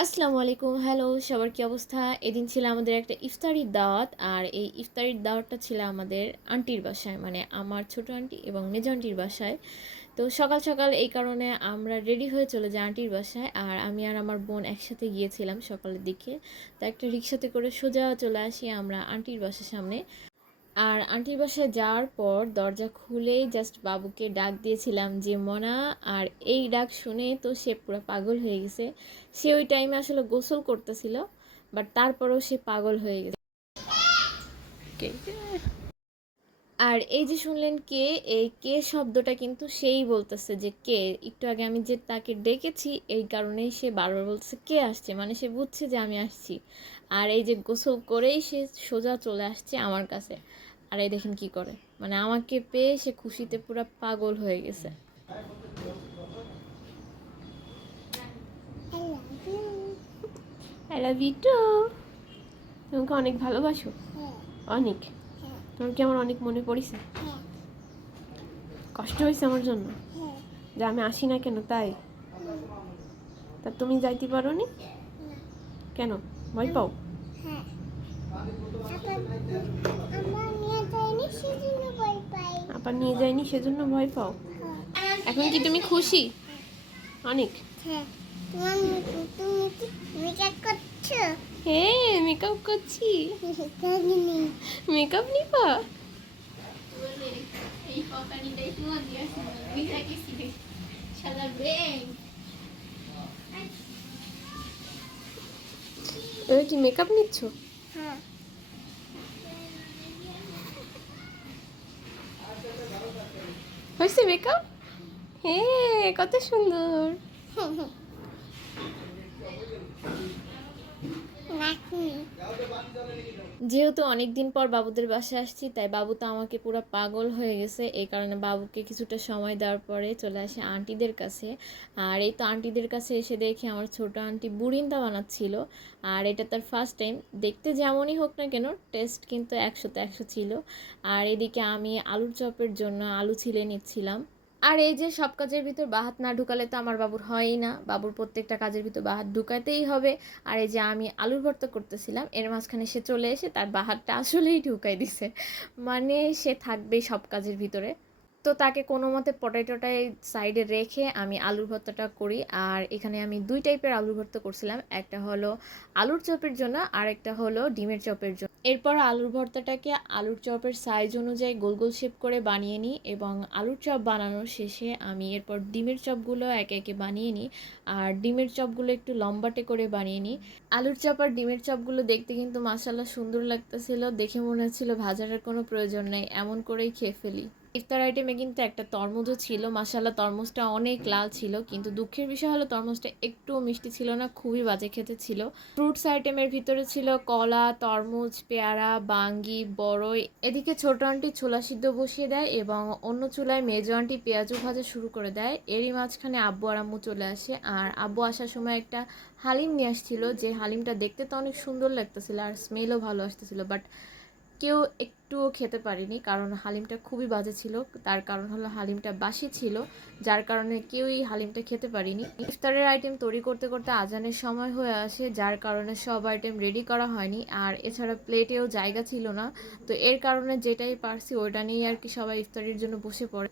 আসসালামু আলাইকুম, হ্যালো সবার, কি অবস্থা? এদিন ছিল আমাদের একটা ইফতারির দাওয়াত। আর এই ইফতারির দাওয়াতটা ছিল আমাদের আন্টির বাসায়, মানে আমার ছোট আন্টি এবং মেজ আন্টির বাসায়। তো সকাল সকাল এই কারণে আমরা রেডি হয়ে চলে যাই আন্টির বাসায়। আর আমি আর আমার বোন একসাথে গিয়েছিলাম সকালের দিকে। তো একটা রিক্সাতে করে সোজা চলে আসি আমরা আন্টির বাসার সামনে। আর আন্টির বাসায় যাওয়ার পর দরজা খুলেই জাস্ট বাবুকে ডাক দিয়েছিলাম যে মনা। আর এই ডাক শুনে তো সে পুরো পাগল হয়ে গেছে। সে ওই টাইমে আসলে গোসল করতেছিল, বাট তারপরেও সে পাগল হয়ে গেছে। আর এই যে শুনলেন কে, এই কে শব্দটা কিন্তু সেই বলতেছে যে কে। একটু আগে আমি যে তাকে ডেকেছি এই কারণেই সে বারবার বলতেছে কে আসছে, মানে সে বুঝছে যে আমি আসছি। আর এই যে গোসল করেই সে সোজা চলে আসছে আমার কাছে। আর এই দেখেন কি করে, মানে আমাকে পেয়ে সে খুশিতে পুরো পাগল হয়ে গেছে। I love you too. তোমাকে অনেক ভালোবাসো। অনেক। তোমার কি আমার অনেক মনে পড়েছে? কষ্ট হয়েছে আমার জন্য যে আমি আসি না কেন, তাই? তা তুমি যাইতে পারো নি কেন? ভয় পাও? আবার নিয়ে যায়নি সেজন্য ভয় পাও? এখন কি তুমি খুশি? অনেক। হ্যাঁ, মেকআপ করছি। মেকআপ নিবা? তুমি কি মেকআপ নিচ্ছ? হয়েছে মেকআপ? হ্যাঁ, কত সুন্দর। যেহেতু অনেক দিন পর বাবুদের বাসায় আসছি, তাই বাবু তো আমাকে পুরো পাগল হয়ে গেছে। এই কারণে বাবুকে কিছুটা সময় দেওয়ার পরে চলে আসে আন্টিদের কাছে। আর এই তো আন্টিদের কাছে এসে দেখি আমার ছোট আন্টি বুড়িন্দা বানাচ্ছিল। আর এটা তার ফার্স্ট টাইম। দেখতে যেমনই হোক না কেন, টেস্ট কিন্তু 100তে 100 ছিল। আর এদিকে আমি আলুর চপের জন্য আলু ছিলে নিচ্ছিলাম। আর এই যে সব কাজের ভিতর বাহাত না ঢুকালে তো আমার বাবুর হয়ই না, বাবুর প্রত্যেকটা কাজের ভিতর বাহাত ঢুকাতেই হবে। আর এই যে আমি আলুর ভর্তা করতেছিলাম, এর মাঝখানে সে চলে এসে তার বাহাতটা আসলেই ঢুকাই দিছে। মানে সে থাকবেই সব কাজের ভিতরে। তো তাকে কোনো মতে পটেটোটাই সাইডে রেখে আমি আলুর ভর্তাটা করি। আর এখানে আমি দুই টাইপের আলুর ভর্তা করছিলাম, একটা হলো আলুর চপের জন্য আর একটা হলো ডিমের চপের জন্য। এরপর আলুর ভর্তাটাকে আলুর চপের সাইজ অনুযায়ী গোল গোল শেপ করে বানিয়ে নিই, এবং আলুর চপ বানানোর শেষে আমি এরপর ডিমের চপগুলো একে একে বানিয়ে নিই। আর ডিমের চপগুলো একটু লম্বাটে করে বানিয়ে নিই। আলুর চপ আর ডিমের চপগুলো দেখতে কিন্তু মাশাআল্লাহ সুন্দর লাগতেছিল, দেখে মনে হচ্ছিল ভাজার কোনো প্রয়োজন নেই, এমন করেই খেয়ে ফেলি। ইফতার আইটেমে কিন্তু একটা তরমুজও ছিল, মাশাআল্লাহ তরমুজটা অনেক লাল ছিল, কিন্তু দুঃখের বিষয় হলো তরমুজটা একটুও মিষ্টি ছিল না, খুবই বাজে খেতে ছিল। ফ্রুটস আইটেমের ভিতরে ছিল কলা, তরমুজ, পেয়ারা, বাঙ্গি, বড়ই। এদিকে ছোট আন্টি ছোলা সিদ্ধ বসিয়ে দেয় এবং অন্য চুলায় মেজো আন্টি পেঁয়াজু ভাজা শুরু করে দেয়। এরই মাঝখানে আব্বু আর আম্মু চলে আসে। আর আব্বু আসার সময় একটা হালিম নিয়ে আসছিল, যে হালিমটা দেখতে তো অনেক সুন্দর লাগতেছিল আর স্মেলও ভালো আসতেছিল, বাট কেউ একটুও খেতে পারেনি, কারণ হালিমটা খুবই বাজে ছিল। তার কারণ হলো হালিমটা বাসি ছিল, যার কারণে কেউই হালিমটা খেতে পারিনি। ইফতারের আইটেম তৈরি করতে করতে আজানের সময় হয়ে আসে, যার কারণে সব আইটেম রেডি করা হয়নি। আর এছাড়া প্লেটেও জায়গা ছিল না, তো এর কারণে যেটাই পারছি ওইটা নিয়েই আর কি সবাই ইফতারির জন্য বসে পড়ে।